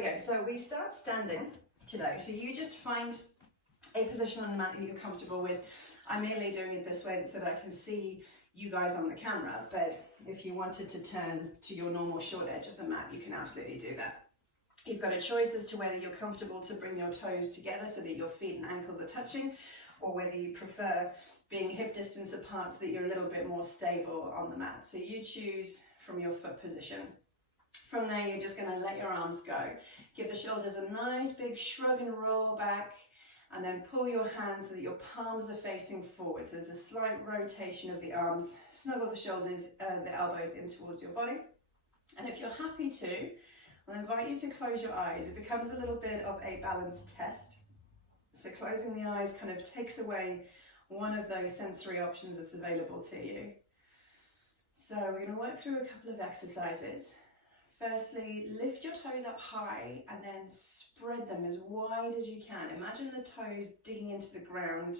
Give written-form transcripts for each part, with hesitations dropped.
we go. So we start standing today. So you just find a position on the mat that you're comfortable with. I'm merely doing it this way so that I can see you guys on the camera, but if you wanted to turn to your normal short edge of the mat, you can absolutely do that. You've got a choice as to whether you're comfortable to bring your toes together so that your feet and ankles are touching, or whether you prefer being hip distance apart so that you're a little bit more stable on the mat. So you choose from your foot position. From there, you're just going to let your arms go. Give the shoulders a nice big shrug and roll back, and then pull your hands so that your palms are facing forward. So there's a slight rotation of the arms. Snuggle the shoulders, the elbows in towards your body. And if you're happy to, I'll invite you to close your eyes. It becomes a little bit of a balance test. So closing the eyes kind of takes away one of those sensory options that's available to you. So we're going to work through a couple of exercises. Firstly, lift your toes up high and then spread them as wide as you can. Imagine the toes digging into the ground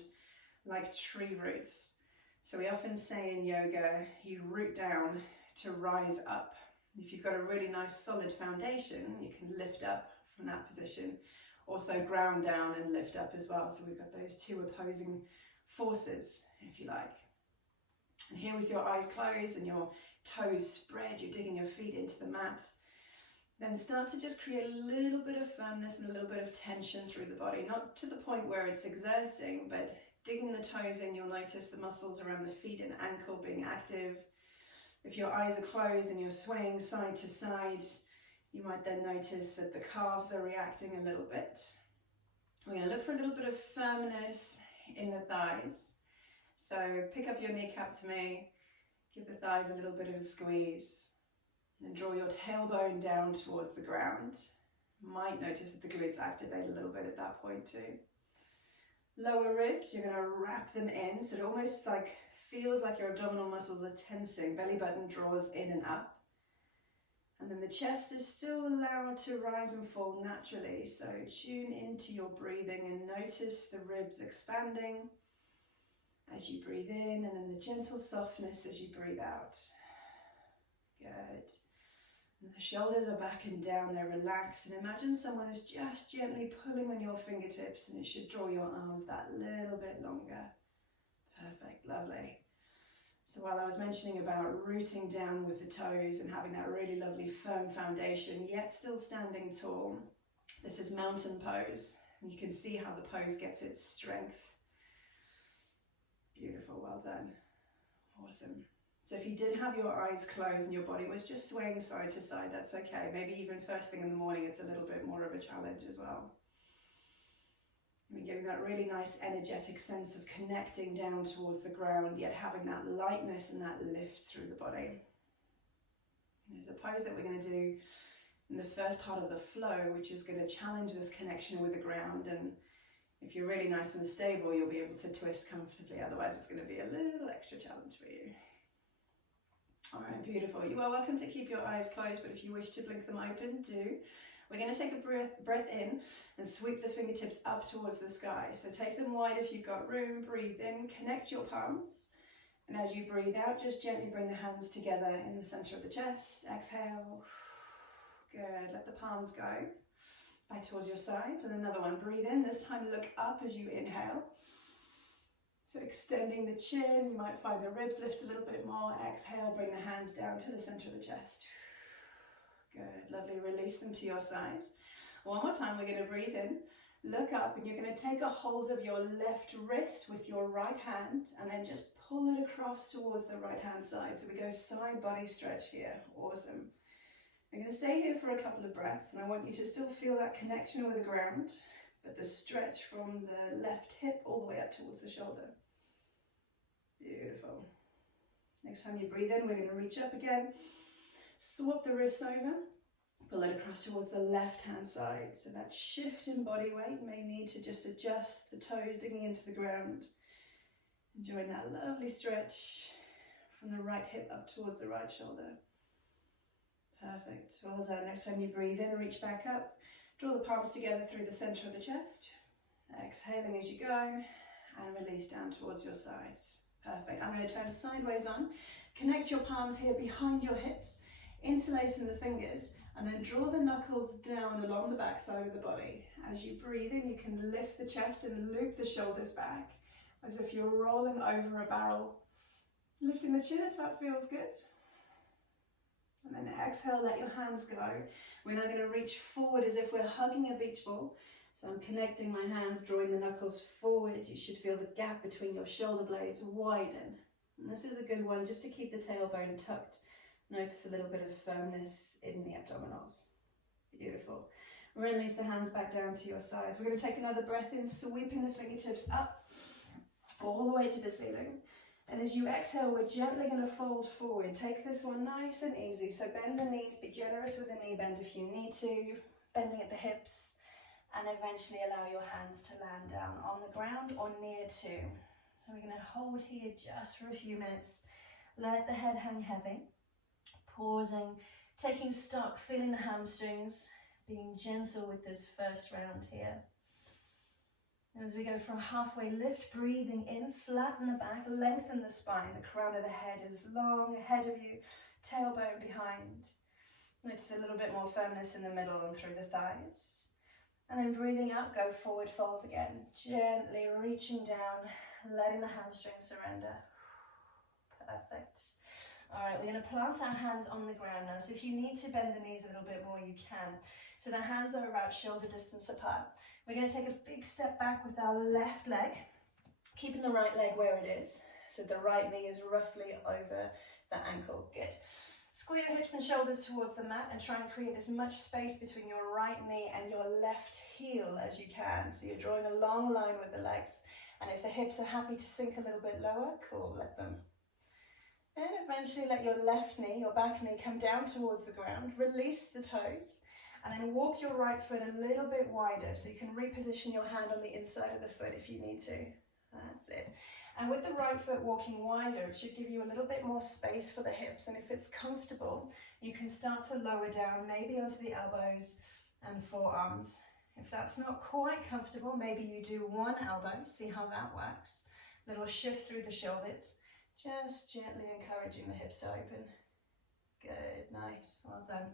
like tree roots. So we often say in yoga, you root down to rise up. If you've got a really nice solid foundation, you can lift up from that position. Also ground down and lift up as well. So we've got those two opposing forces, if you like. And here with your eyes closed and your toes spread, you're digging your feet into the mat. Then start to just create a little bit of firmness and a little bit of tension through the body. Not to the point where it's exerting, but digging the toes in, you'll notice the muscles around the feet and ankle being active. If your eyes are closed and you're swaying side to side, you might then notice that the calves are reacting a little bit. We're going to look for a little bit of firmness in the thighs. So pick up your kneecaps for me, give the thighs a little bit of a squeeze, and then draw your tailbone down towards the ground. You might notice that the glutes activate a little bit at that point too. Lower ribs, you're going to wrap them in, so it almost feels like your abdominal muscles are tensing. Belly button draws in and up. And then the chest is still allowed to rise and fall naturally, so tune into your breathing and notice the ribs expanding as you breathe in, and then the gentle softness as you breathe out. Good. And the shoulders are back and down, they're relaxed, and imagine someone is just gently pulling on your fingertips, and it should draw your arms that little bit longer. Perfect, lovely. So while I was mentioning about rooting down with the toes and having that really lovely firm foundation, yet still standing tall, this is mountain pose. And you can see how the pose gets its strength. Beautiful, well done. Awesome. So if you did have your eyes closed and your body was just swaying side to side, that's okay. Maybe even first thing in the morning, it's a little bit more of a challenge as well. We're getting that really nice energetic sense of connecting down towards the ground, yet having that lightness and that lift through the body. There's a pose that we're going to do in the first part of the flow, which is going to challenge this connection with the ground. And if you're really nice and stable, you'll be able to twist comfortably. Otherwise, it's going to be a little extra challenge for you. All right, beautiful. You are welcome to keep your eyes closed, but if you wish to blink them open, do. We're going to take a breath in and sweep the fingertips up towards the sky. So take them wide if you've got room. Breathe in, connect your palms. And as you breathe out, just gently bring the hands together in the center of the chest. Exhale. Good. Let the palms go back towards your sides. And another one. Breathe in. This time look up as you inhale. So extending the chin. You might find the ribs lift a little bit more. Exhale. Bring the hands down to the center of the chest. Good, lovely, release them to your sides. One more time, we're going to breathe in, look up, and you're going to take a hold of your left wrist with your right hand, and then just pull it across towards the right hand side. So we go side body stretch here, awesome. We're going to stay here for a couple of breaths, and I want you to still feel that connection with the ground, but the stretch from the left hip all the way up towards the shoulder. Beautiful. Next time you breathe in, we're going to reach up again. Swap the wrists over, pull it across towards the left-hand side. So that shift in body weight may need to just adjust the toes digging into the ground. Enjoying that lovely stretch from the right hip up towards the right shoulder. Perfect, well done. Next time you breathe in, reach back up. Draw the palms together through the center of the chest. Exhaling as you go, and release down towards your sides. Perfect, I'm going to turn sideways on. Connect your palms here behind your hips. Interlacing the fingers, And then draw the knuckles down along the back side of the body. As you breathe in, you can lift the chest and loop the shoulders back, as if you're rolling over a barrel. Lifting the chin if that feels good. And then exhale, let your hands go. We're now going to reach forward as if we're hugging a beach ball. So I'm connecting my hands, drawing the knuckles forward. You should feel the gap between your shoulder blades widen. And this is a good one just to keep the tailbone tucked. Notice a little bit of firmness in the abdominals. Beautiful. Release the hands back down to your sides. We're going to take another breath in, sweeping the fingertips up all the way to the ceiling. And as you exhale, we're gently going to fold forward. Take this one nice and easy. So bend the knees, be generous with the knee bend if you need to, bending at the hips, and eventually allow your hands to land down on the ground or near to. So we're going to hold here just for a few minutes. Let the head hang heavy. Pausing, taking stock, feeling the hamstrings, being gentle with this first round here. And as we go from halfway lift, breathing in, flatten the back, lengthen the spine. The crown of the head is long ahead of you, tailbone behind. Notice a little bit more firmness in the middle and through the thighs. And then breathing out, go forward fold again. Gently reaching down, letting the hamstrings surrender. Perfect. All right, we're going to plant our hands on the ground now. So if you need to bend the knees a little bit more, you can. So the hands are about shoulder distance apart. We're going to take a big step back with our left leg, keeping the right leg where it is. So the right knee is roughly over the ankle. Good. Square your hips and shoulders towards the mat and try and create as much space between your right knee and your left heel as you can. So you're drawing a long line with the legs. And if the hips are happy to sink a little bit lower, cool, let them. And eventually let your left knee, your back knee, come down towards the ground. Release the toes. And then walk your right foot a little bit wider so you can reposition your hand on the inside of the foot if you need to. That's it. And with the right foot walking wider, it should give you a little bit more space for the hips. And if it's comfortable, you can start to lower down, maybe onto the elbows and forearms. If that's not quite comfortable, maybe you do one elbow, see how that works. Little shift through the shoulders, just gently encouraging the hips to open. Good, nice, well done.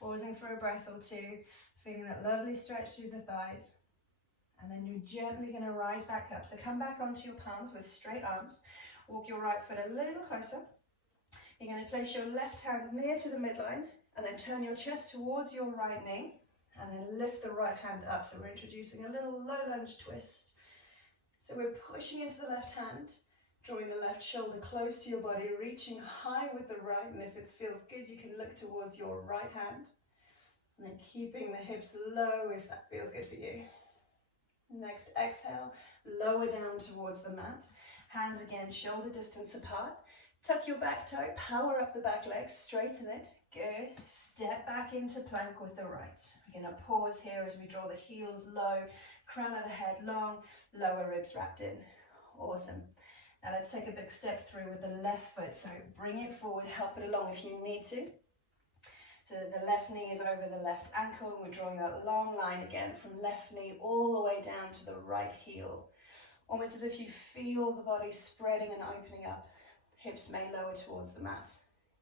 Pausing for a breath or two, feeling that lovely stretch through the thighs. And then you're gently going to rise back up. So come back onto your palms with straight arms. Walk your right foot a little closer. You're going to place your left hand near to the midline and then turn your chest towards your right knee and then lift the right hand up. So we're introducing a little low lunge twist. So we're pushing into the left hand, drawing the left shoulder close to your body, reaching high with the right, and if it feels good, you can look towards your right hand. And then keeping the hips low if that feels good for you. Next, exhale, lower down towards the mat. Hands again, shoulder distance apart. Tuck your back toe, power up the back leg, straighten it. Good. Step back into plank with the right. We're going to pause here as we draw the heels low, crown of the head long, lower ribs wrapped in. Awesome. Now let's take a big step through with the left foot. So bring it forward, help it along if you need to. So the left knee is over the left ankle, and we're drawing that long line again from left knee all the way down to the right heel. Almost as if you feel the body spreading and opening up. Hips may lower towards the mat.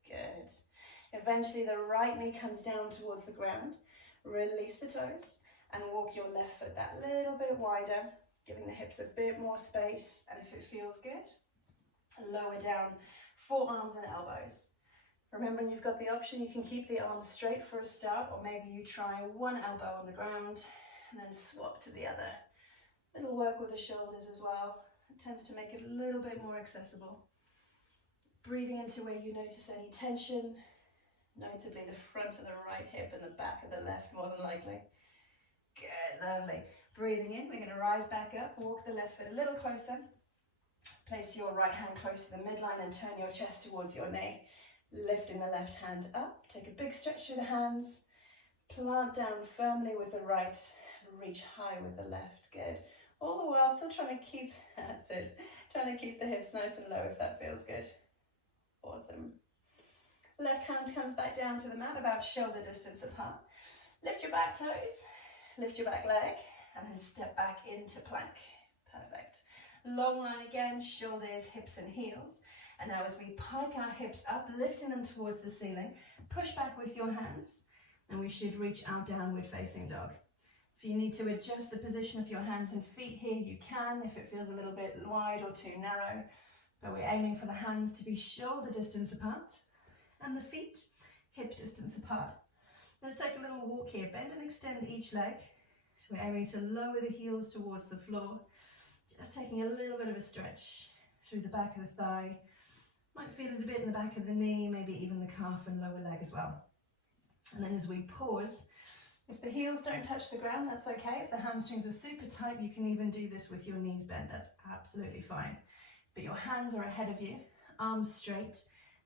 Good. Eventually the right knee comes down towards the ground. Release the toes and walk your left foot that little bit wider, giving the hips a bit more space. And if it feels good, lower down forearms and elbows. Remember, you've got the option, you can keep the arms straight for a start, or maybe you try one elbow on the ground and then swap to the other. Little work with the shoulders as well. It tends to make it a little bit more accessible. Breathing into where you notice any tension, notably the front of the right hip and the back of the left, more than likely. Good, lovely. Breathing in, we're going to rise back up, walk the left foot a little closer. Place your right hand close to the midline and turn your chest towards your knee. Lifting the left hand up, take a big stretch through the hands, plant down firmly with the right, reach high with the left. Good. All the while still trying to keep, that's it, trying to keep the hips nice and low if that feels good. Awesome. Left hand comes back down to the mat about shoulder distance apart. Lift your back toes, lift your back leg, and then step back into plank. Perfect. Long line again, shoulders, hips and heels. And now as we pike our hips up, lifting them towards the ceiling, push back with your hands. and we should reach our downward facing dog. If you need to adjust the position of your hands and feet here, you can, if it feels a little bit wide or too narrow. But we're aiming for the hands to be shoulder distance apart and the feet hip distance apart. Let's take a little walk here. Bend and extend each leg. So we're aiming to lower the heels towards the floor. Just taking a little bit of a stretch through the back of the thigh. Might feel it a bit in the back of the knee, maybe even the calf and lower leg as well. And then as we pause, if the heels don't touch the ground, that's okay. If the hamstrings are super tight, you can even do this with your knees bent. That's absolutely fine. But your hands are ahead of you, arms straight,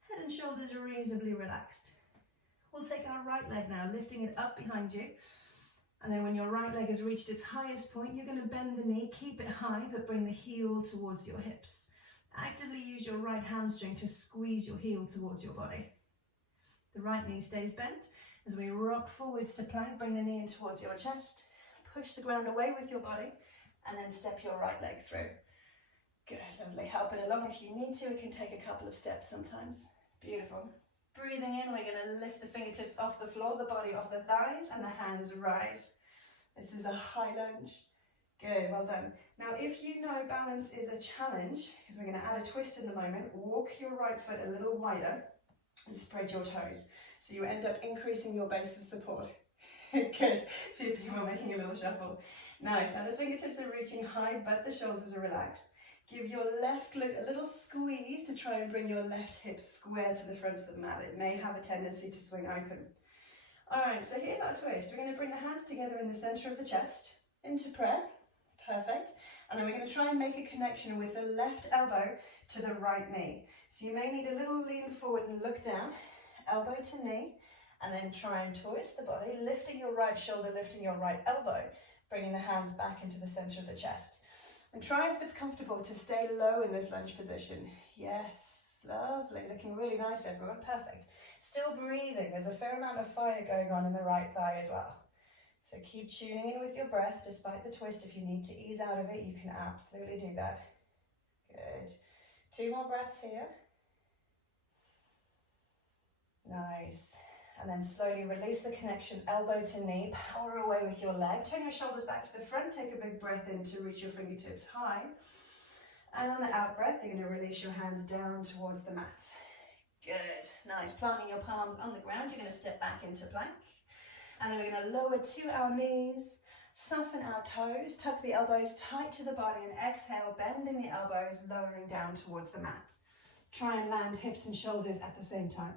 head and shoulders are reasonably relaxed. We'll take our right leg now, lifting it up behind you. And then when your right leg has reached its highest point, you're going to bend the knee, keep it high, but bring the heel towards your hips. Actively use your right hamstring to squeeze your heel towards your body. The right knee stays bent. As we rock forwards to plank, bring the knee in towards your chest, push the ground away with your body, and then step your right leg through. Good, lovely. Help it along if you need to. It can take a couple of steps sometimes. Beautiful. Breathing in, we're going to lift the fingertips off the floor, the body off the thighs, and the hands rise. This is a high lunge. Good, well done. Now, if you know balance is a challenge, because we're going to add a twist in a moment, walk your right foot a little wider and spread your toes. So you end up increasing your base of support. Good. A few people making a little shuffle. Nice. Now the fingertips are reaching high, but the shoulders are relaxed. Give your left glute a little squeeze to try and bring your left hip square to the front of the mat. It may have a tendency to swing open. All right, so here's our twist. We're going to bring the hands together in the center of the chest into prayer. Perfect. And then we're going to try and make a connection with the left elbow to the right knee. So you may need a little lean forward and look down, elbow to knee, and then try and twist the body, lifting your right shoulder, lifting your right elbow, bringing the hands back into the center of the chest. And try, if it's comfortable, to stay low in this lunge position. Yes, lovely, looking really nice everyone, perfect. Still breathing, there's a fair amount of fire going on in the right thigh as well. So keep tuning in with your breath despite the twist. If you need to ease out of it, you can absolutely do that. Good. 2 more breaths here. Nice. And then slowly release the connection, elbow to knee, power away with your leg. Turn your shoulders back to the front, take a big breath in to reach your fingertips high. And on the out breath, you're going to release your hands down towards the mat. Good, nice. Planting your palms on the ground, you're going to step back into plank. And then we're going to lower to our knees, soften our toes, tuck the elbows tight to the body, and exhale, bending the elbows, lowering down towards the mat. Try and land hips and shoulders at the same time.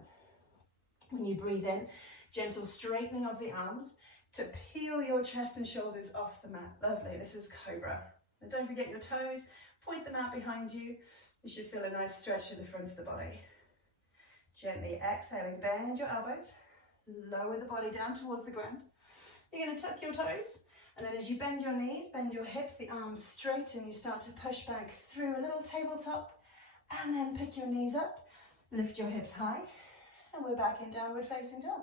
When you breathe in, gentle straightening of the arms to peel your chest and shoulders off the mat. Lovely, this is Cobra. And don't forget your toes, point them out behind you. You should feel a nice stretch to the front of the body. Gently exhaling, bend your elbows, lower the body down towards the ground. You're going to tuck your toes, and then as you bend your knees, bend your hips, the arms straight, and you start to push back through a little tabletop, and then pick your knees up, lift your hips high. And we're back in downward facing dog.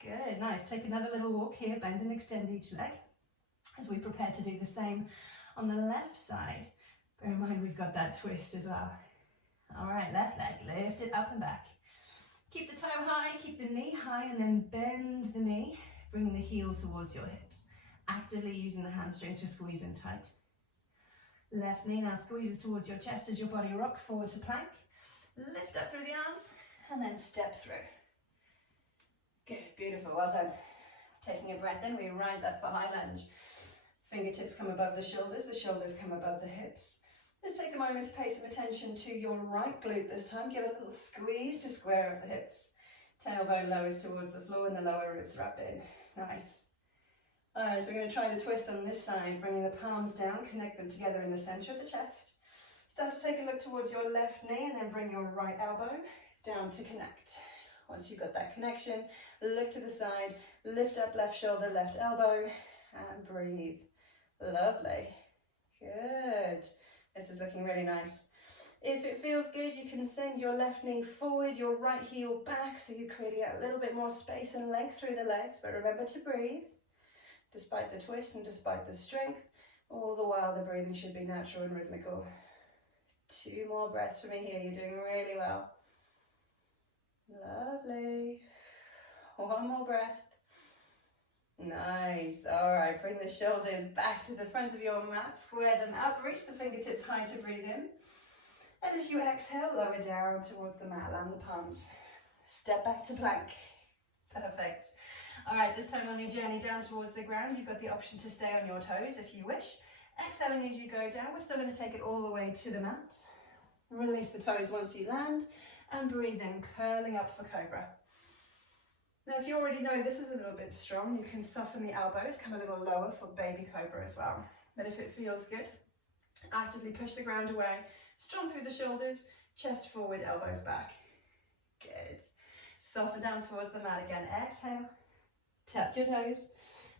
Good, nice. Take another little walk here, bend and extend each leg as we prepare to do the same on the left side. Bear in mind we've got that twist as well. All right, left leg, lift it up and back. Keep the toe high, keep the knee high, and then bend the knee, bring the heel towards your hips, actively using the hamstring to squeeze in tight. Left knee now squeezes towards your chest as your body rocks forward to plank. Lift up through the arms, and then step through. Good, beautiful, well done. Taking a breath in, we rise up for high lunge. Fingertips come above the shoulders come above the hips. Just take a moment to pay some attention to your right glute this time. Give a little squeeze to square up the hips. Tailbone lowers towards the floor and the lower ribs wrap in. Nice. All right, so we're going to try the twist on this side, bringing the palms down, connect them together in the center of the chest. Start to take a look towards your left knee and then bring your right elbow down to connect. Once you've got that connection, look to the side, lift up left shoulder, left elbow, and breathe. Lovely. Good. This is looking really nice. If it feels good, you can send your left knee forward, your right heel back, so you're creating a little bit more space and length through the legs, but remember to breathe. Despite the twist and despite the strength, all the while the breathing should be natural and rhythmical. 2 more breaths for me here, you're doing really well. Lovely. 1 more breath. Nice. All right, bring the shoulders back to the front of your mat, square them up, reach the fingertips high to breathe in. And as you exhale, lower down towards the mat, land the palms. Step back to plank. Perfect. All right, this time on your journey down towards the ground, you've got the option to stay on your toes if you wish. Exhaling as you go down, we're still going to take it all the way to the mat. Release the toes once you land, and breathe in, curling up for cobra. Now, if you already know this is a little bit strong, you can soften the elbows, come a little lower for baby cobra as well. But if it feels good, actively push the ground away, strong through the shoulders, chest forward, elbows back. Good. Soften down towards the mat again. Exhale, tap your toes,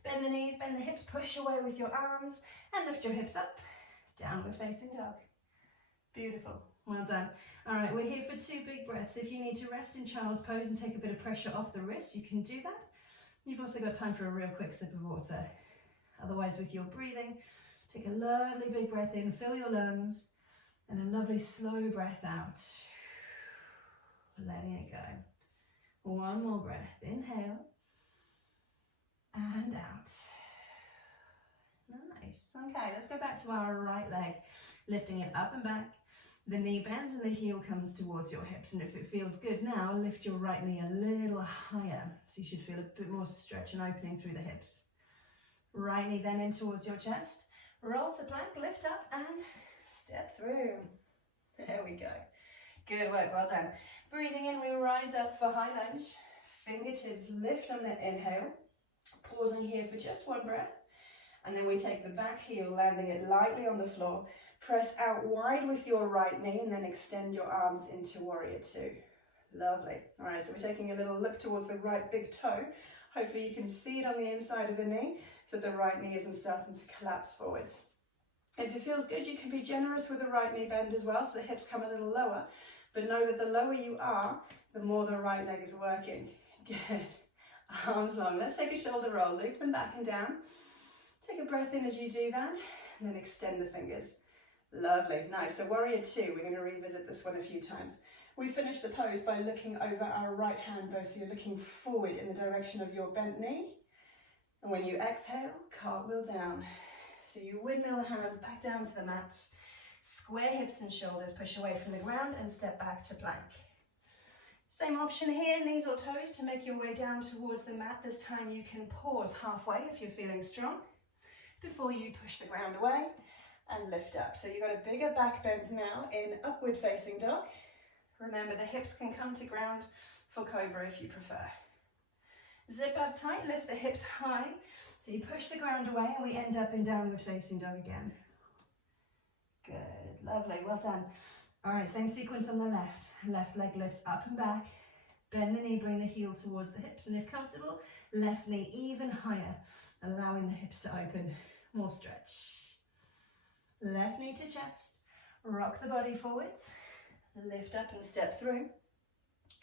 bend the knees, bend the hips, push away with your arms, and lift your hips up. Downward facing dog. Beautiful. Well done. All right, we're here for 2 big breaths. If you need to rest in child's pose and take a bit of pressure off the wrist, you can do that. You've also got time for a real quick sip of water. Otherwise, with your breathing, take a lovely big breath in, fill your lungs, and a lovely slow breath out. Letting it go. One more breath. Inhale and out. Nice. Okay, let's go back to our right leg, lifting it up and back. The knee bends and the heel comes towards your hips. And if it feels good now, lift your right knee a little higher. So you should feel a bit more stretch and opening through the hips. Right knee then in towards your chest. Roll to plank, lift up and step through. There we go. Good work, well done. Breathing in, we rise up for high lunge. Fingertips lift on the inhale. Pausing here for just 1 breath. And then we take the back heel, landing it lightly on the floor. Press out wide with your right knee and then extend your arms into warrior 2. Lovely. All right, so we're taking a little look towards the right big toe. Hopefully you can see it on the inside of the knee so the right knee isn't starting to collapse forwards. If it feels good, you can be generous with the right knee bend as well, so the hips come a little lower. But know that the lower you are, the more the right leg is working. Good. Arms long. Let's take a shoulder roll. Loop them back and down. Take a breath in as you do that, and then extend the fingers. Lovely. Nice. So warrior 2, we're going to revisit this one a few times. We finish the pose by looking over our right hand though, so you're looking forward in the direction of your bent knee. And when you exhale, cartwheel down. So you windmill the hands back down to the mat. Square hips and shoulders, push away from the ground and step back to plank. Same option here, knees or toes to make your way down towards the mat. This time you can pause halfway if you're feeling strong before you push the ground away and lift up. So you've got a bigger back bend now in upward facing dog. Remember, the hips can come to ground for cobra if you prefer. Zip up tight, lift the hips high. So you push the ground away and we end up in downward facing dog again. Good, lovely, well done. All right, same sequence on the left. Left leg lifts up and back. Bend the knee, bring the heel towards the hips. And if comfortable, left knee even higher, allowing the hips to open. More stretch. Left knee to chest. Rock the body forwards. Lift up and step through.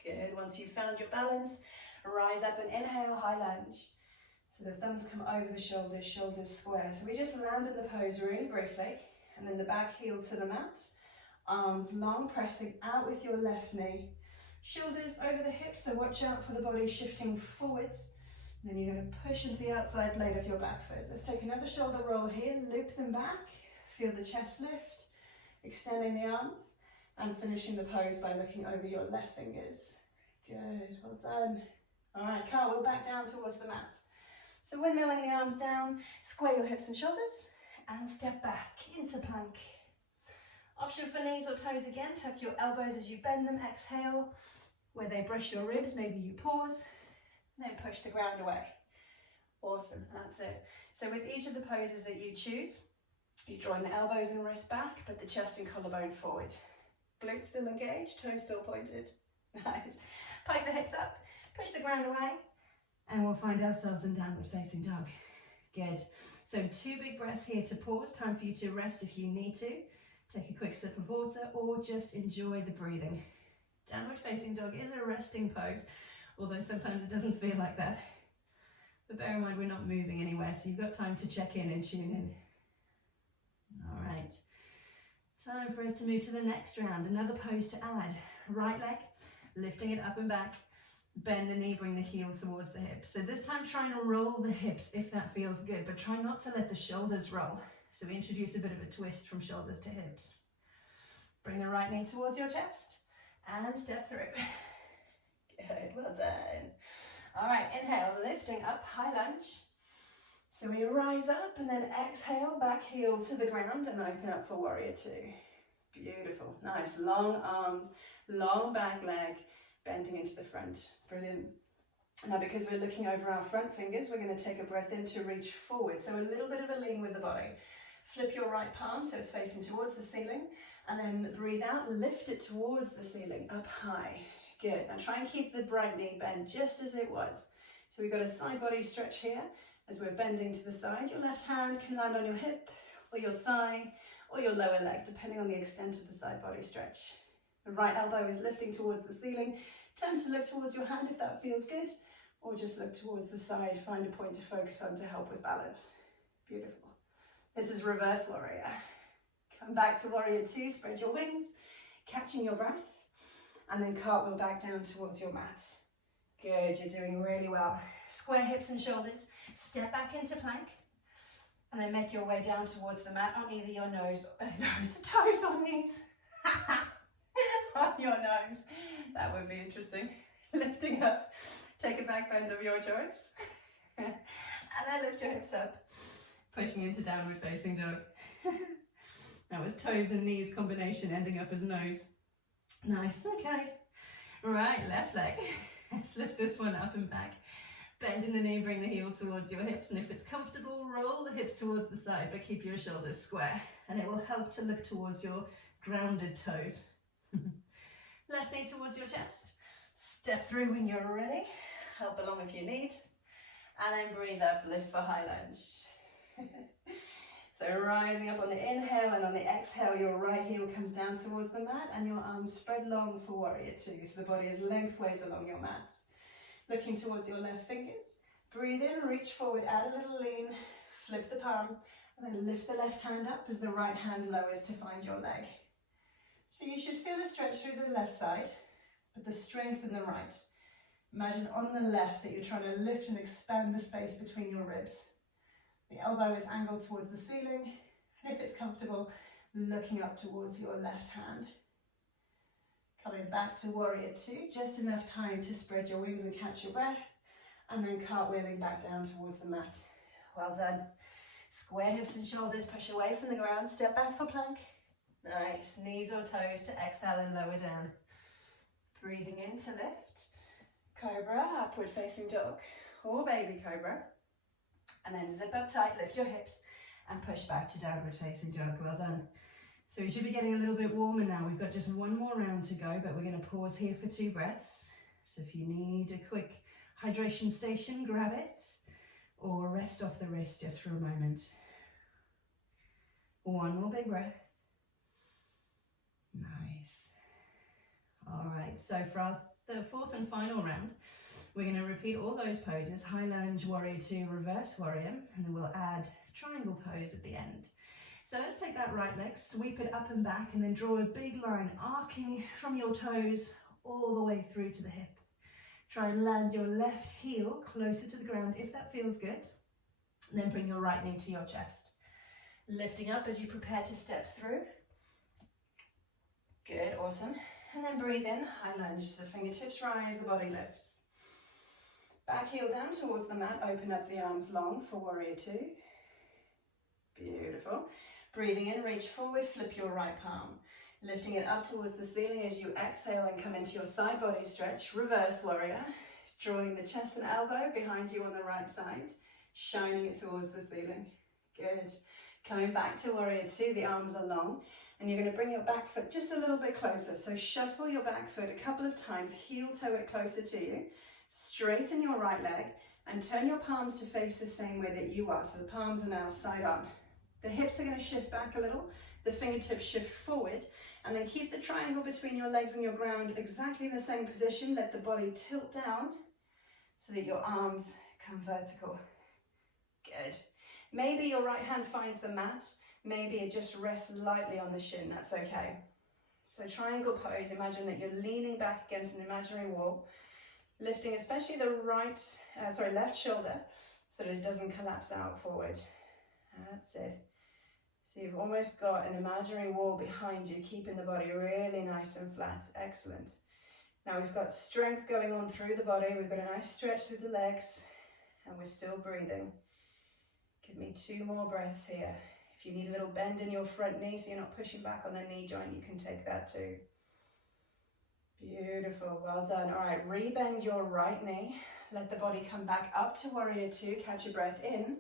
Good, once you've found your balance, rise up and inhale, high lunge. So the thumbs come over the shoulders, shoulders square. So we just landed the pose really briefly. And then the back heel to the mat. Arms long, pressing out with your left knee. Shoulders over the hips, so watch out for the body shifting forwards. And then you're going to push into the outside blade of your back foot. Let's take another shoulder roll here, loop them back. Feel the chest lift, extending the arms, and finishing the pose by looking over your left fingers. Good, well done. All right, cartwheel back down towards the mat. So windmilling the arms down, square your hips and shoulders, and step back into plank. Option for knees or toes again, tuck your elbows as you bend them, exhale. Where they brush your ribs, maybe you pause, and then push the ground away. Awesome, that's it. So with each of the poses that you choose, you're drawing the elbows and wrists back, but the chest and collarbone forward. Glutes still engaged, toes still pointed. Nice. Pike the hips up, push the ground away, and we'll find ourselves in downward facing dog. Good. So 2 big breaths here to pause. Time for you to rest if you need to. Take a quick sip of water or just enjoy the breathing. Downward facing dog is a resting pose, although sometimes it doesn't feel like that. But bear in mind, we're not moving anywhere, so you've got time to check in and tune in. All right. Time for us to move to the next round. Another pose to add. Right leg, lifting it up and back. Bend the knee, bring the heel towards the hips. So this time try and roll the hips if that feels good, but try not to let the shoulders roll. So we introduce a bit of a twist from shoulders to hips. Bring the right knee towards your chest and step through. Good, well done. All right, inhale, lifting up, high lunge. So we rise up and then exhale, back heel to the ground and open up for warrior two. Beautiful, nice, long arms, long back leg, bending into the front. Brilliant. Now because we're looking over our front fingers, we're going to take a breath in to reach forward. So a little bit of a lean with the body. Flip your right palm so it's facing towards the ceiling, and then breathe out, lift it towards the ceiling, up high. Good. Now try and keep the right knee bent just as it was. So we've got a side body stretch here as we're bending to the side. Your left hand can land on your hip or your thigh or your lower leg, depending on the extent of the side body stretch. The right elbow is lifting towards the ceiling. Turn to look towards your hand if that feels good, or just look towards the side. Find a point to focus on to help with balance. Beautiful. This is reverse warrior. Come back to warrior two, spread your wings, catching your breath, and then cartwheel back down towards your mat. Good, you're doing really well. Square hips and shoulders, step back into plank, and then make your way down towards the mat on either your toes or knees. On your nose. That would be interesting. Lifting up, take a back bend of your choice. And then lift your hips up, pushing into downward facing dog. That was toes and knees combination, ending up as nose. Nice, okay. Right, left leg. Let's lift this one up and back. Bend in the knee, bring the heel towards your hips, and if it's comfortable, roll the hips towards the side, but keep your shoulders square, and it will help to look towards your grounded toes. Left knee towards your chest. Step through when you're ready. Help along if you need. And then breathe up, lift for high lunge. So rising up on the inhale, and on the exhale, your right heel comes down towards the mat and your arms spread long for warrior two. So the body is lengthways along your mat. Looking towards your left fingers. Breathe in, reach forward, add a little lean, flip the palm, and then lift the left hand up as the right hand lowers to find your leg. So you should feel a stretch through the left side, but the strength in the right. Imagine on the left that you're trying to lift and expand the space between your ribs. The elbow is angled towards the ceiling, and if it's comfortable, looking up towards your left hand. Coming back to warrior two, just enough time to spread your wings and catch your breath, and then cartwheeling back down towards the mat. Well done. Square hips and shoulders, push away from the ground, step back for plank. Nice, knees or toes to exhale and lower down. Breathing in to lift. Cobra, upward facing dog, or baby cobra. And then zip up tight, lift your hips, and push back to downward facing dog. Well done. So we should be getting a little bit warmer now. We've got just one more round to go, but we're going to pause here for 2 breaths. So if you need a quick hydration station, grab it, or rest off the wrist just for a moment. One more big breath. Nice. All right, so for our fourth and final round, we're going to repeat all those poses: high lunge, warrior two, reverse warrior, and then we'll add triangle pose at the end. So let's take that right leg, sweep it up and back, and then draw a big line arcing from your toes all the way through to the hip. Try and land your left heel closer to the ground if that feels good. And then bring your right knee to your chest. Lifting up as you prepare to step through. Good, awesome. And then breathe in, high lunge, the fingertips rise, the body lifts. Back heel down towards the mat, open up the arms long for warrior two. Beautiful. Breathing in, reach forward, flip your right palm. Lifting it up towards the ceiling as you exhale and come into your side body stretch, reverse warrior. Drawing the chest and elbow behind you on the right side, shining it towards the ceiling. Good. Coming back to warrior two, the arms are long, and you're going to bring your back foot just a little bit closer. So shuffle your back foot a couple of times, heel toe it closer to you, straighten your right leg, and turn your palms to face the same way that you are. So the palms are now side on. The hips are going to shift back a little, the fingertips shift forward, and then keep the triangle between your legs and your ground exactly in the same position. Let the body tilt down so that your arms come vertical. Good. Maybe your right hand finds the mat, maybe it just rests lightly on the shin, that's okay. So triangle pose, imagine that you're leaning back against an imaginary wall, Lifting especially the left shoulder so that it doesn't collapse out forward. That's it. So you've almost got an imaginary wall behind you, keeping the body really nice and flat. Excellent. Now we've got strength going on through the body. We've got a nice stretch through the legs, and we're still breathing. Give me 2 more breaths here. If you need a little bend in your front knee so you're not pushing back on the knee joint, you can take that too. Beautiful, well done. All right, rebend your right knee. Let the body come back up to warrior 2. Catch your breath in.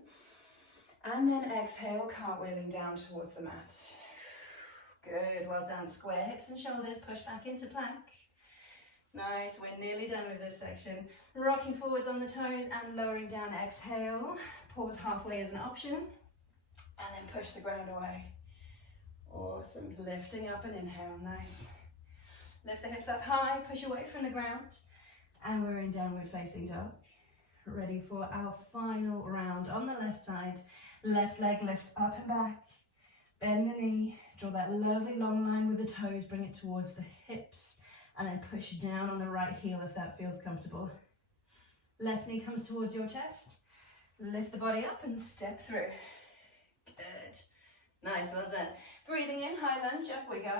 And then exhale, cartwheeling down towards the mat. Good, well done. Square hips and shoulders, push back into plank. Nice, we're nearly done with this section. Rocking forwards on the toes and lowering down, exhale. Pause halfway as an option. And then push the ground away. Awesome, lifting up and inhale, nice. Lift the hips up high, push away from the ground. And we're in downward facing dog. Ready for our final round on the left side. Left leg lifts up and back. Bend the knee, draw that lovely long line with the toes, bring it towards the hips, and then push down on the right heel if that feels comfortable. Left knee comes towards your chest. Lift the body up and step through. Good. Nice, well done. Breathing in, high lunge, up we go.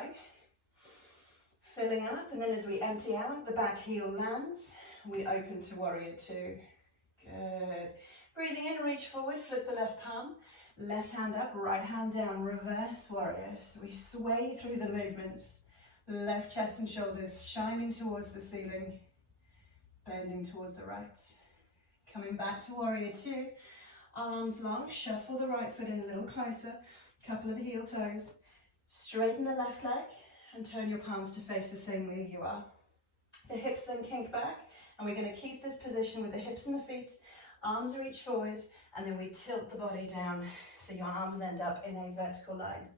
Filling up, and then as we empty out, the back heel lands. We open to warrior 2. Good. Breathing in, reach forward, flip the left palm. Left hand up, right hand down, reverse warrior. So we sway through the movements. Left chest and shoulders shining towards the ceiling. Bending towards the right. Coming back to warrior 2. Arms long, shuffle the right foot in a little closer. Couple of heel toes. Straighten the left leg and turn your palms to face the same way you are. The hips then kink back, and we're going to keep this position with the hips and the feet. Arms reach forward, and then we tilt the body down so your arms end up in a vertical line.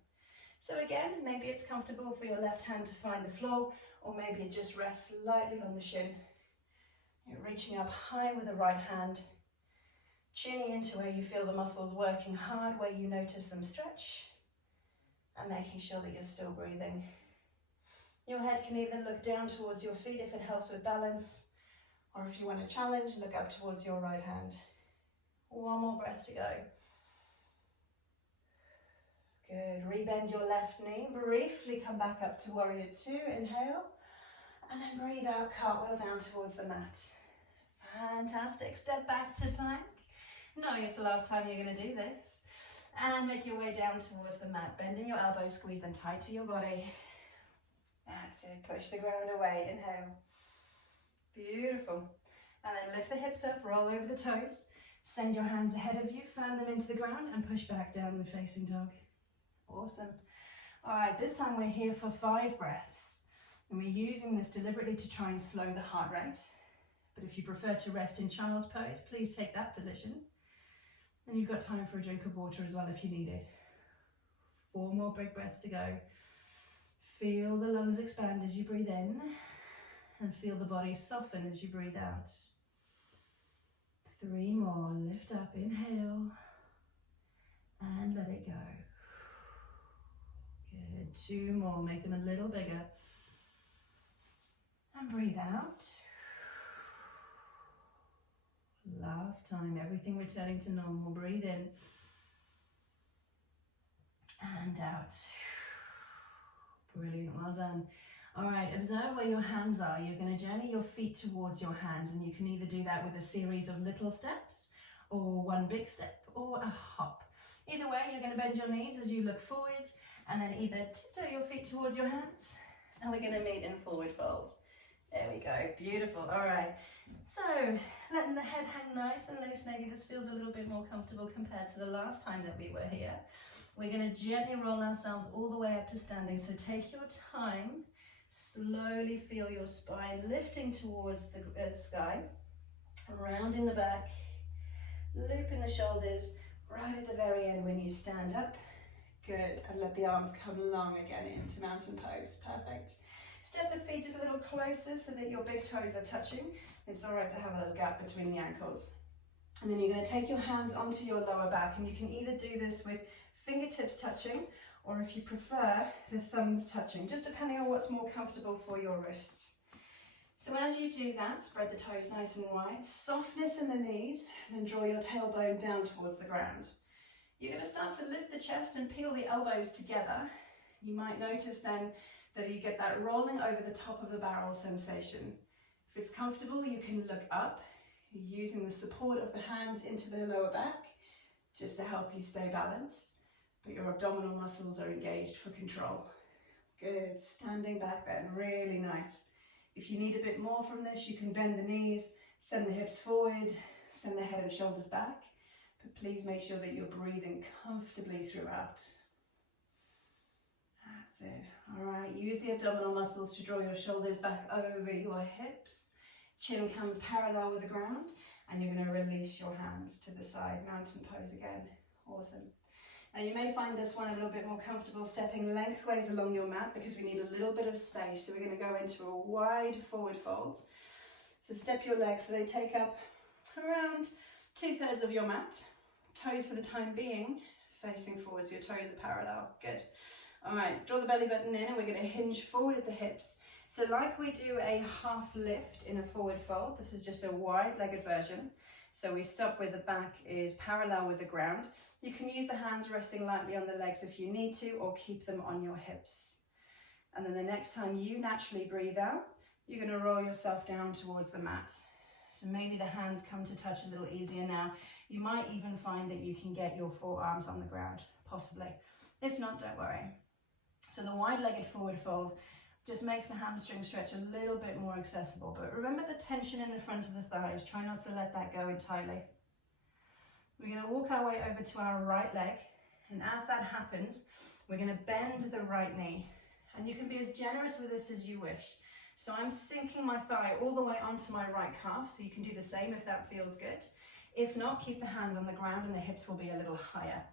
So again, maybe it's comfortable for your left hand to find the floor, or maybe it just rests lightly on the shin. You're reaching up high with the right hand, tuning into where you feel the muscles working hard, where you notice them stretch, and making sure that you're still breathing. Your head can either look down towards your feet if it helps with balance, or if you want to challenge, look up towards your right hand. 1 more breath to go. Good, rebend your left knee, briefly come back up to warrior 2, inhale, and then breathe out, cartwheel down towards the mat. Fantastic, step back to plank, knowing it's the last time you're going to do this, and make your way down towards the mat, bending your elbows, squeeze them tight to your body. That's it, push the ground away, inhale. Beautiful. And then lift the hips up, roll over the toes, send your hands ahead of you, fan them into the ground, and push back downward facing dog. Awesome. All right, this time we're here for 5 breaths, and we're using this deliberately to try and slow the heart rate. But if you prefer to rest in child's pose, please take that position. And you've got time for a drink of water as well if you need it. 4 more big breaths to go. Feel the lungs expand as you breathe in, and feel the body soften as you breathe out. 3 more, lift up, inhale, and let it go. Good, 2 more, make them a little bigger. And breathe out. Last time, everything returning to normal. Breathe in and out. Brilliant, well done. All right, observe where your hands are. You're going to journey your feet towards your hands, and you can either do that with a series of little steps, or 1 big step, or a hop. Either way, you're going to bend your knees as you look forward, and then either tiptoe your feet towards your hands, and we're going to meet in forward folds. There we go, beautiful. All right, so letting the head hang nice and loose. Maybe this feels a little bit more comfortable compared to the last time that we were here. We're going to gently roll ourselves all the way up to standing, so take your time. Slowly feel your spine lifting towards the sky, rounding the back, looping the shoulders right at the very end when you stand up. Good, and let the arms come long again into mountain pose. Perfect. Step the feet just a little closer so that your big toes are touching. It's all right to have a little gap between the ankles. And then you're going to take your hands onto your lower back, and you can either do this with fingertips touching, or if you prefer, the thumbs touching, just depending on what's more comfortable for your wrists. So as you do that, spread the toes nice and wide, softness in the knees, and then draw your tailbone down towards the ground. You're going to start to lift the chest and peel the elbows together. You might notice then that you get that rolling over the top of the barrel sensation. If it's comfortable, you can look up, using the support of the hands into the lower back, just to help you stay balanced, but your abdominal muscles are engaged for control. Good, standing back bend, really nice. If you need a bit more from this, you can bend the knees, send the hips forward, send the head and shoulders back, but please make sure that you're breathing comfortably throughout. That's it. All right, use the abdominal muscles to draw your shoulders back over your hips. Chin comes parallel with the ground, and you're going to release your hands to the side, mountain pose again. Awesome. Now you may find this one a little bit more comfortable stepping lengthways along your mat because we need a little bit of space. So we're going to go into a wide forward fold. So step your legs so they take up around 2/3 of your mat. Toes for the time being facing forwards, your toes are parallel. Good. All right, draw the belly button in and we're going to hinge forward at the hips. So like we do a half lift in a forward fold, this is just a wide-legged version. So we stop where the back is parallel with the ground. You can use the hands resting lightly on the legs if you need to, or keep them on your hips. And then the next time you naturally breathe out, you're going to roll yourself down towards the mat. So maybe the hands come to touch a little easier now. You might even find that you can get your forearms on the ground, possibly. If not, don't worry. So the wide-legged forward fold just makes the hamstring stretch a little bit more accessible. But remember the tension in the front of the thighs. Try not to let that go entirely. We're going to walk our way over to our right leg. And as that happens, we're going to bend the right knee. And you can be as generous with this as you wish. So I'm sinking my thigh all the way onto my right calf. So you can do the same if that feels good. If not, keep the hands on the ground and the hips will be a little higher.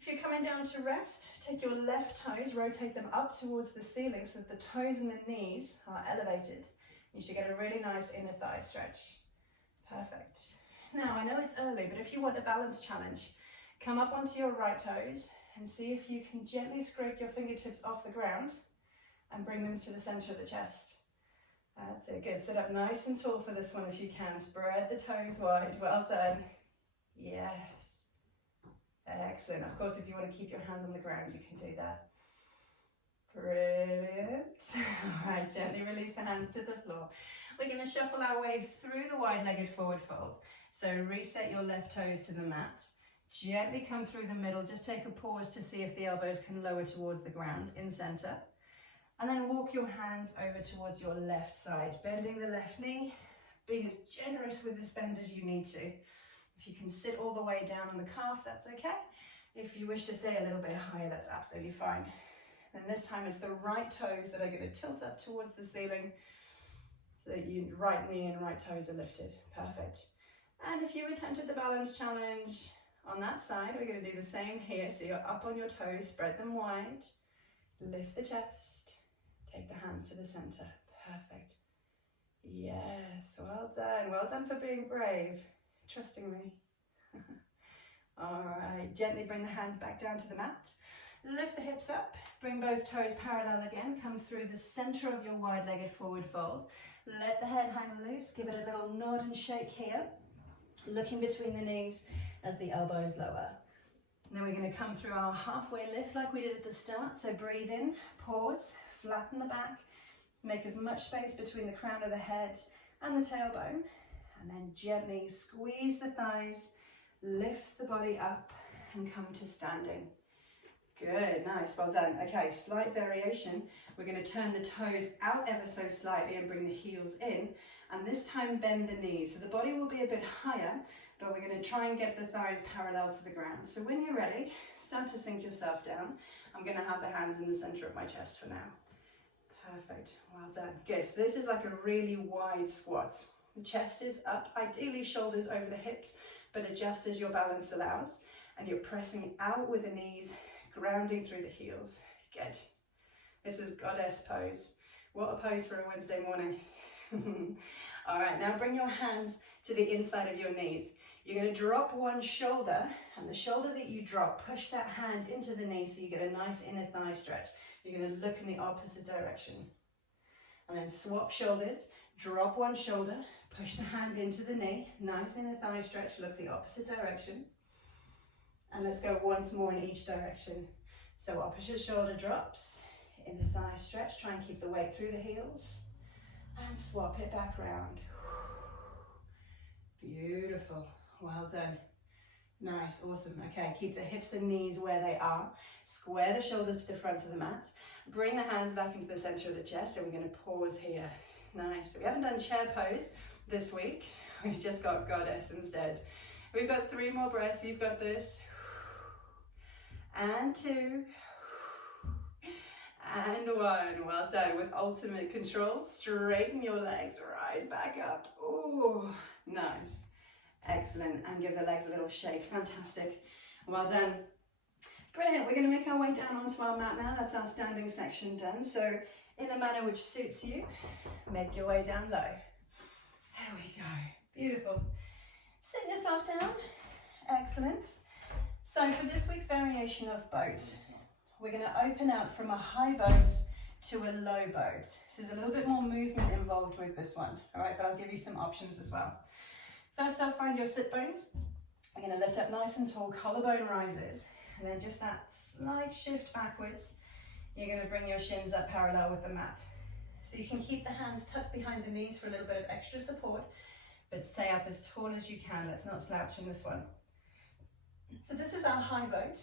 If you're coming down to rest, take your left toes, rotate them up towards the ceiling so that the toes and the knees are elevated. You should get a really nice inner thigh stretch. Perfect. Now, I know it's early, but if you want a balance challenge, come up onto your right toes and see if you can gently scrape your fingertips off the ground and bring them to the center of the chest. That's it, good. Sit up nice and tall for this one if you can. Spread the toes wide, well done. Yes. Excellent. Of course, if you want to keep your hands on the ground, you can do that. Brilliant. All right, gently release the hands to the floor. We're going to shuffle our way through the wide-legged forward fold. So reset your left toes to the mat. Gently come through the middle. Just take a pause to see if the elbows can lower towards the ground in center. And then walk your hands over towards your left side, bending the left knee, being as generous with this bend as you need to. If you can sit all the way down on the calf, that's okay. If you wish to stay a little bit higher, that's absolutely fine. And this time it's the right toes that are going to tilt up towards the ceiling so that your right knee and right toes are lifted. Perfect. And if you attempted the balance challenge on that side, we're going to do the same here. So you're up on your toes, spread them wide, lift the chest, take the hands to the center. Perfect. Yes, well done. Well done for being brave. Trusting me. All right, gently bring the hands back down to the mat. Lift the hips up, bring both toes parallel again. Come through the center of your wide-legged forward fold. Let the head hang loose, give it a little nod and shake here. Looking between the knees as the elbows lower. And then we're going to come through our halfway lift like we did at the start. So breathe in, pause, flatten the back, make as much space between the crown of the head and the tailbone. And then gently squeeze the thighs, lift the body up and come to standing. Good, nice, well done. Okay, slight variation. We're going to turn the toes out ever so slightly and bring the heels in. And this time bend the knees. So the body will be a bit higher, but we're going to try and get the thighs parallel to the ground. So when you're ready, start to sink yourself down. I'm going to have the hands in the center of my chest for now. Perfect, well done. Good, so this is like a really wide squat. The chest is up, ideally shoulders over the hips, but adjust as your balance allows. And you're pressing out with the knees, grounding through the heels. Good. This is goddess pose. What a pose for a Wednesday morning. All right, now bring your hands to the inside of your knees. You're going to drop one shoulder, and the shoulder that you drop, push that hand into the knee so you get a nice inner thigh stretch. You're going to look in the opposite direction. And then swap shoulders. Drop one shoulder, push the hand into the knee, nice inner thigh stretch, look the opposite direction. And let's go once more in each direction. So opposite shoulder drops, inner thigh stretch, try and keep the weight through the heels, and swap it back round. Beautiful, well done. Nice, awesome. Okay, keep the hips and knees where they are. Square the shoulders to the front of the mat. Bring the hands back into the center of the chest, and we're going to pause here. Nice. So we haven't done chair pose this week. We've just got goddess instead. We've got 3 more breaths. You've got this. And 2. And 1. Well done. With ultimate control, straighten your legs, rise back up. Oh, nice. Excellent. And give the legs a little shake. Fantastic. Well done. Brilliant. We're going to make our way down onto our mat now. That's our standing section done. So in a manner which suits you, make your way down low. There we go. Beautiful. Sit yourself down. Excellent. So for this week's variation of boat, we're going to open out from a high boat to a low boat. So there's a little bit more movement involved with this one. All right, but I'll give you some options as well. First off, find your sit bones. We're going to lift up nice and tall, collarbone rises, and then just that slight shift backwards. You're going to bring your shins up parallel with the mat. So you can keep the hands tucked behind the knees for a little bit of extra support, but stay up as tall as you can. Let's not slouch in this one. So this is our high boat,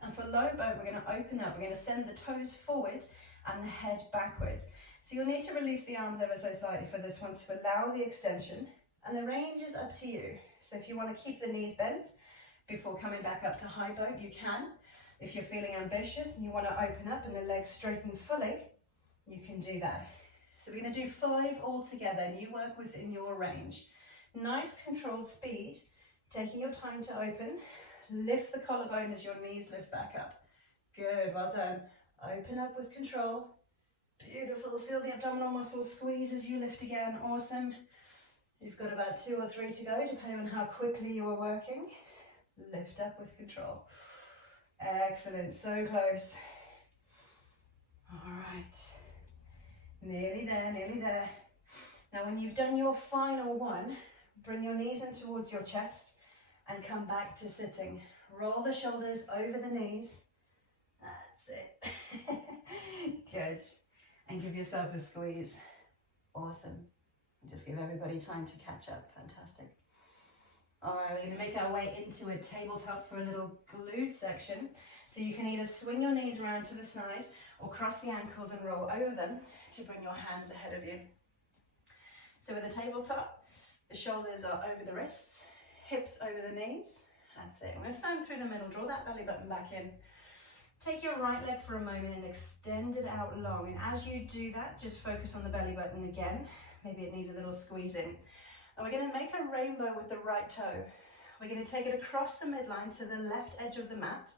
and for low boat, we're going to open up. We're going to send the toes forward and the head backwards. So you'll need to release the arms ever so slightly for this one to allow the extension. And the range is up to you. So if you want to keep the knees bent before coming back up to high boat, you can. If you're feeling ambitious and you want to open up and the legs straighten fully, you can do that. So we're going to do 5 all together, and you work within your range. Nice controlled speed, taking your time to open. Lift the collarbone as your knees lift back up. Good, well done. Open up with control. Beautiful, feel the abdominal muscles squeeze as you lift again. Awesome. You've got about 2 or 3 to go, depending on how quickly you are working. Lift up with control. Excellent, so close. All right. Nearly there, nearly there. Now when you've done your final one, bring your knees in towards your chest and come back to sitting. Roll the shoulders over the knees. That's it. Good. And give yourself a squeeze. Awesome. Just give everybody time to catch up. Fantastic. All right, we're going to make our way into a tabletop for a little glute section. So you can either swing your knees around to the side or cross the ankles and roll over them to bring your hands ahead of you. So with a tabletop, the shoulders are over the wrists, hips over the knees. That's it. We're firm through the middle. Draw that belly button back in. Take your right leg for a moment and extend it out long. And as you do that, just focus on the belly button again. Maybe it needs a little squeeze in. And we're going to make a rainbow with the right toe. We're going to take it across the midline to the left edge of the mat,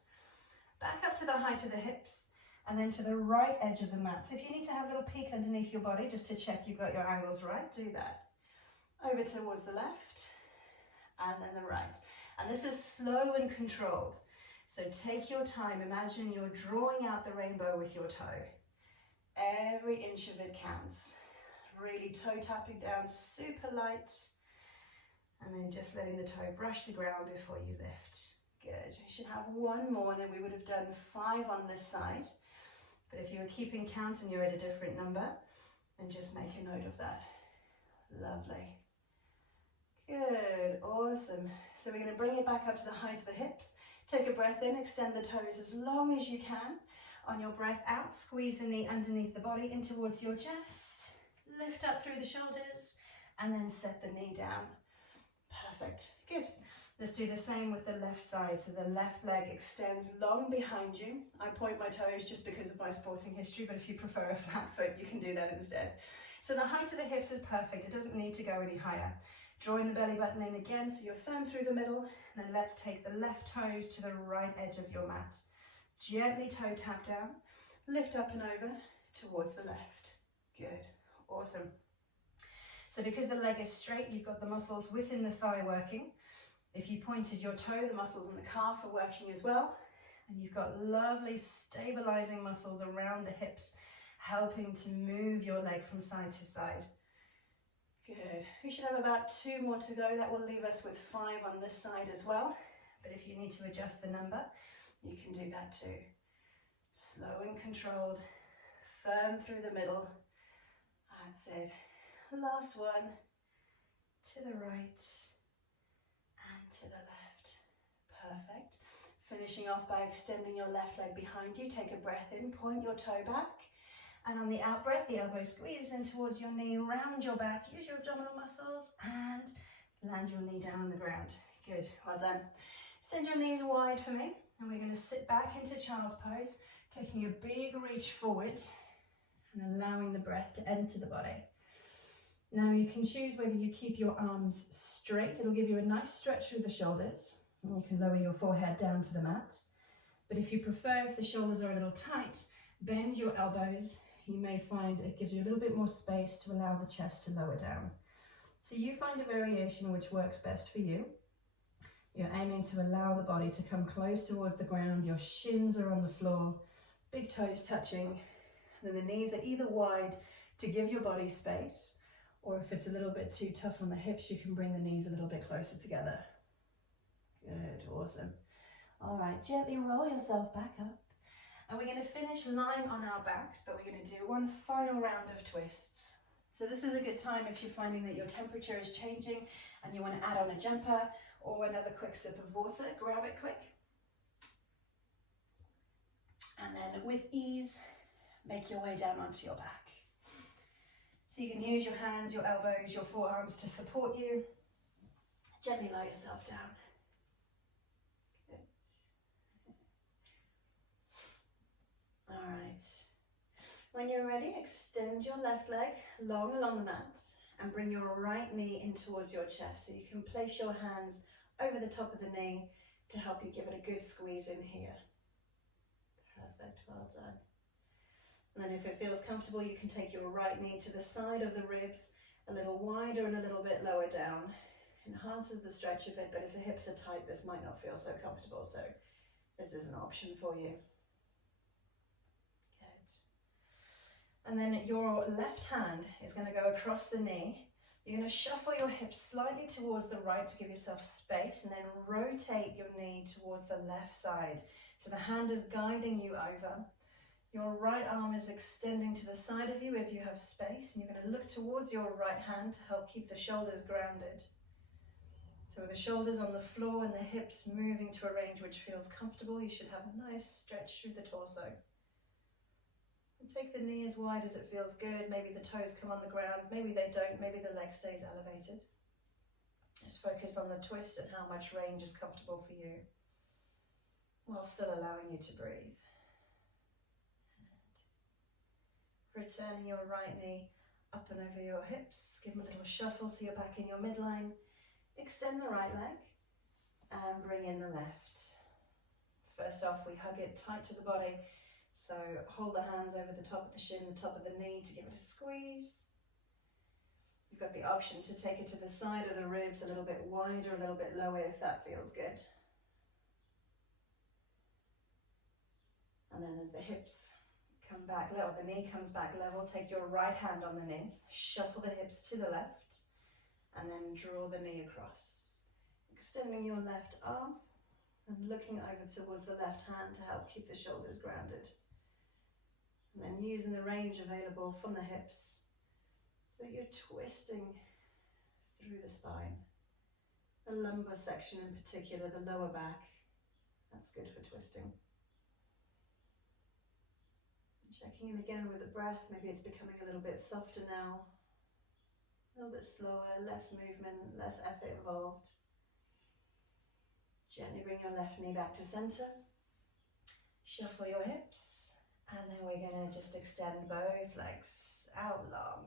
back up to the height of the hips, and then to the right edge of the mat. So if you need to have a little peek underneath your body just to check you've got your angles right, do that. Over towards the left, and then the right. And this is slow and controlled. So take your time. Imagine you're drawing out the rainbow with your toe. Every inch of it counts. Really toe tapping down, super light. And then just letting the toe brush the ground before you lift. Good. We should have 1 more, and then we would have done 5 on this side. But if you were keeping count and you're at a different number, then just make a note of that. Lovely. Good, awesome. So we're going to bring it back up to the height of the hips. Take a breath in, extend the toes as long as you can. On your breath out, squeeze the knee underneath the body in towards your chest. Lift up through the shoulders and then set the knee down. Perfect, good. Let's do the same with the left side. So the left leg extends long behind you. I point my toes just because of my sporting history, but if you prefer a flat foot, you can do that instead. So the height of the hips is perfect. It doesn't need to go any higher. Drawing the belly button in again so you're firm through the middle. And then let's take the left toes to the right edge of your mat. Gently toe tap down. Lift up and over towards the left. Good, awesome. So because the leg is straight, you've got the muscles within the thigh working. If you pointed your toe, the muscles in the calf are working as well. And you've got lovely stabilizing muscles around the hips, helping to move your leg from side to side. Good. We should have about 2 more to go. That will leave us with 5 on this side as well. But if you need to adjust the number, you can do that too. Slow and controlled, firm through the middle. That's it. Last one, to the right and to the left. Perfect. Finishing off by extending your left leg behind you. Take a breath in, point your toe back. And on the out breath, the elbow squeezes in towards your knee, round your back, use your abdominal muscles, and land your knee down on the ground. Good, well done. Send your knees wide for me, and we're going to sit back into child's pose, taking a big reach forward and allowing the breath to enter the body. Now you can choose whether you keep your arms straight. It'll give you a nice stretch through the shoulders, and you can lower your forehead down to the mat. But if you prefer, if the shoulders are a little tight, bend your elbows. You may find it gives you a little bit more space to allow the chest to lower down. So you find a variation which works best for you. You're aiming to allow the body to come close towards the ground. Your shins are on the floor, big toes touching. And then the knees are either wide to give your body space, or if it's a little bit too tough on the hips, you can bring the knees a little bit closer together. Good, awesome. All right, gently roll yourself back up. And we're going to finish lying on our backs, but we're going to do one final round of twists. So this is a good time if you're finding that your temperature is changing and you want to add on a jumper or another quick sip of water. Grab it quick. And then with ease, make your way down onto your back. So you can use your hands, your elbows, your forearms to support you. Gently lie yourself down. All right, when you're ready, extend your left leg long along the mat and bring your right knee in towards your chest. So you can place your hands over the top of the knee to help you give it a good squeeze in here. Perfect, well done. And then if it feels comfortable, you can take your right knee to the side of the ribs, a little wider and a little bit lower down. Enhances the stretch a bit, but if the hips are tight, this might not feel so comfortable. So this is an option for you. And then your left hand is going to go across the knee. You're going to shuffle your hips slightly towards the right to give yourself space, and then rotate your knee towards the left side. So the hand is guiding you over. Your right arm is extending to the side of you if you have space, and you're going to look towards your right hand to help keep the shoulders grounded. So with the shoulders on the floor and the hips moving to a range which feels comfortable, you should have a nice stretch through the torso. Take the knee as wide as it feels good. Maybe the toes come on the ground, maybe they don't, maybe the leg stays elevated. Just focus on the twist and how much range is comfortable for you, while still allowing you to breathe. And returning your right knee up and over your hips. Give them a little shuffle so you're back in your midline. Extend the right leg and bring in the left. First off, we hug it tight to the body. So hold the hands over the top of the shin, the top of the knee to give it a squeeze. You've got the option to take it to the side of the ribs, a little bit wider, a little bit lower if that feels good. And then as the hips come back level, the knee comes back level, take your right hand on the knee, shuffle the hips to the left, and then draw the knee across. Extending your left arm and looking over towards the left hand to help keep the shoulders grounded. And then using the range available from the hips so that you're twisting through the spine. The lumbar section in particular, the lower back, that's good for twisting. Checking in again with the breath, maybe it's becoming a little bit softer now, a little bit slower, less movement, less effort involved. Gently bring your left knee back to center, shuffle your hips, and then we're going to just extend both legs out long.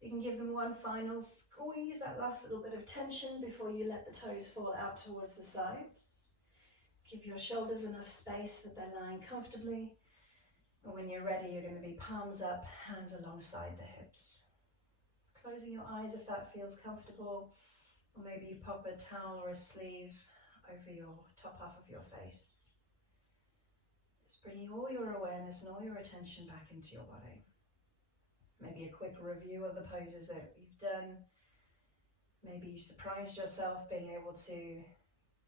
You can give them one final squeeze, that last little bit of tension before you let the toes fall out towards the sides. Give your shoulders enough space that they're lying comfortably. And when you're ready, you're going to be palms up, hands alongside the hips. Closing your eyes if that feels comfortable. Or maybe you pop a towel or a sleeve over your top half of your face. It's bringing all your awareness and all your attention back into your body. maybe a quick review of the poses that you've done. Maybe you surprised yourself being able to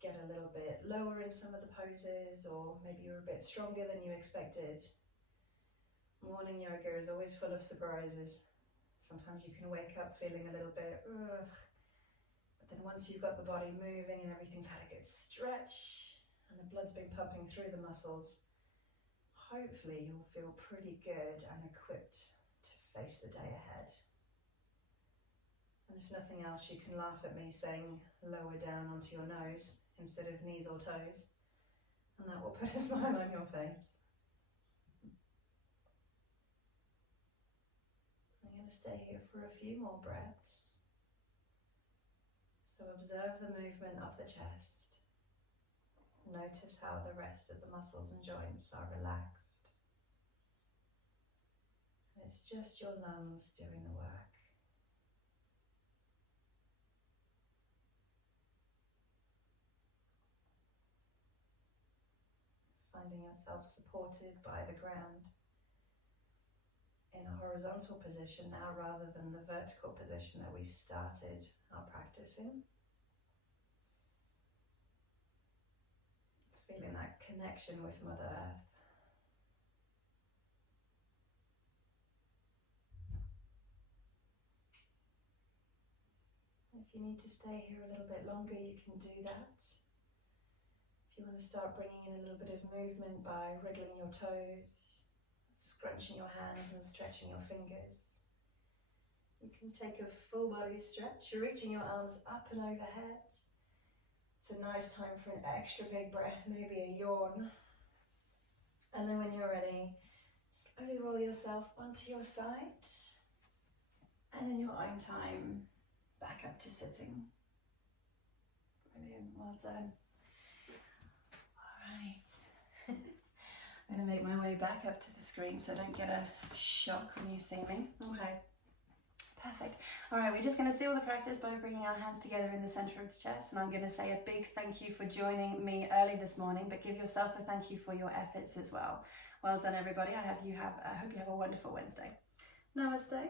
get a little bit lower in some of the poses, or maybe you're a bit stronger than you expected. Morning yoga is always full of surprises. Sometimes you can wake up feeling a little bit, ugh. But then once you've got the body moving and everything's had a good stretch and the blood's been pumping through the muscles, hopefully you'll feel pretty good and equipped to face the day ahead. And if nothing else, you can laugh at me saying lower down onto your nose instead of knees or toes, and that will put a smile on your face. I'm going to stay here for a few more breaths. So observe the movement of the chest. Notice how the rest of the muscles and joints are relaxed. And it's just your lungs doing the work. Finding yourself supported by the ground in a horizontal position now rather than the vertical position that we started our practice in. Feeling that connection with Mother Earth. If you need to stay here a little bit longer, you can do that. If you want to start bringing in a little bit of movement by wriggling your toes, scrunching your hands and stretching your fingers. You can take a full body stretch. You're reaching your arms up and overhead. It's a nice time for an extra big breath, maybe a yawn. And then when you're ready, slowly roll yourself onto your side. And in your own time, back up to sitting. Brilliant, well done. Alright, I'm going to make my way back up to the screen so I don't get a shock when you see me. Okay, perfect. Alright, we're just going to seal the practice by bringing our hands together in the center of the chest, and I'm going to say a big thank you for joining me early this morning, but give yourself a thank you for your efforts as well. Well done everybody, I hope you have a wonderful Wednesday. Namaste.